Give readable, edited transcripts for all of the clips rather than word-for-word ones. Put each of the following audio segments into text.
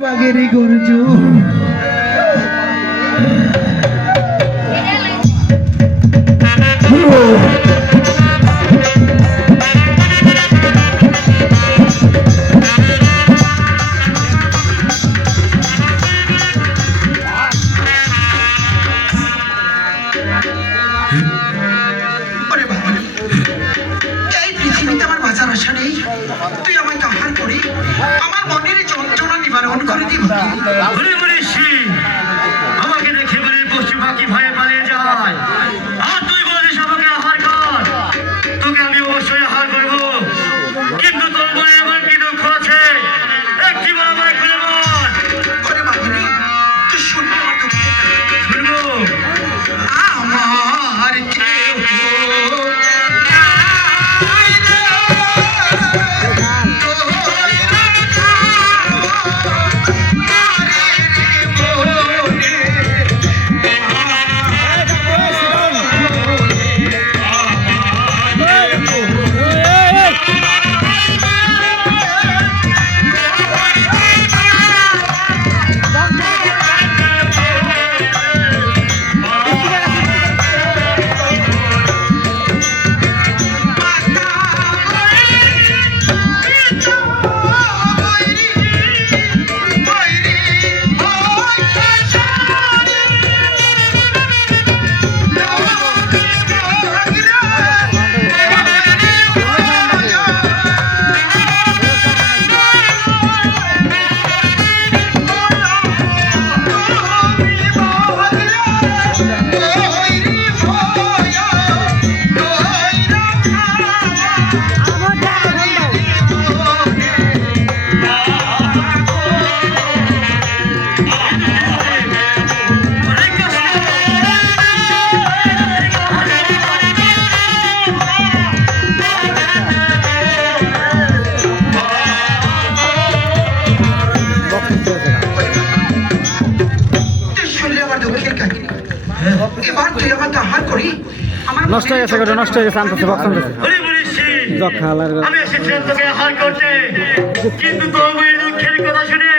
বাগেরি গরজু তুই আমায় আহার করে আমার মনের যন্ত্রণা নিবারণ করে দিবি। আমাকে দেখে বলে পশু পাখি ভয়ে পালিয়ে যায়, আর তুই বলিস আমাকে আহার কর। তোকে আমি অবশ্যই আহার করবো, কিন্তু তোর মনে আমার কি দুঃখ আছে একটি বার আমায় খুলে বল। তুই শুনবি আমার দুঃখ? শুনবো। আমার কেউ নষ্ট হয়ে গেছে, নষ্ট হয়ে গেছে, আনতেছে বক্স আনতেছে। আমি এসেছিলাম তোকে আহার করতে, কিন্তু তোর মেয়ের দুঃখের কথা শুনে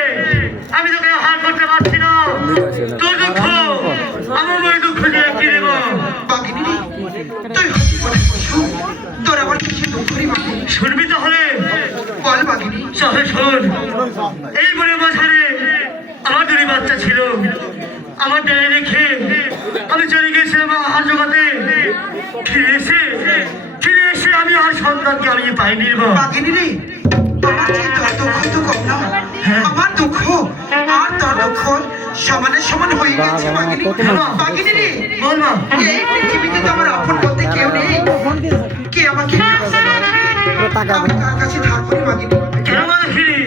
আমি তোকে আহার করতে পারছি না। তোর দুঃখ আমার মেয়ের দুঃখ নিয়ে কি দেব? তোর আবার কিছু দুঃখ শুনবি তাহলে? বল বাঘিনী। চলে শোন। এই বনে বাজারে আমার দুই বাচ্চা ছিল, আমার ডেলে রেখে আমি চলে গেছিলাম আহার জগতে। ফিরে এসে আমি আর সন্তানকে আমি পাইনি। বাঘিনী রে, আমার দুঃখ তো কম না, আমার দুঃখ আর তোর দুঃখ সমানে সমান হয়ে গেছে। বাঘিনী রে, বল না, এই পৃথিবীতে তো আমার আপন বলতে কেউ নেই। কে আমাকে আমি তার কাছে থাকবো না। বাঘিনী কেন বাঘিনী,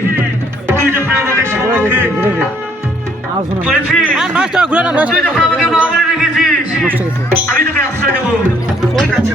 তুই যখন আমাকে সম্মুখে তুই যখন আমাকে মা বলে রেখেছিস, আমি তোকে আশ্রয় দেবো। ঠিক আছে।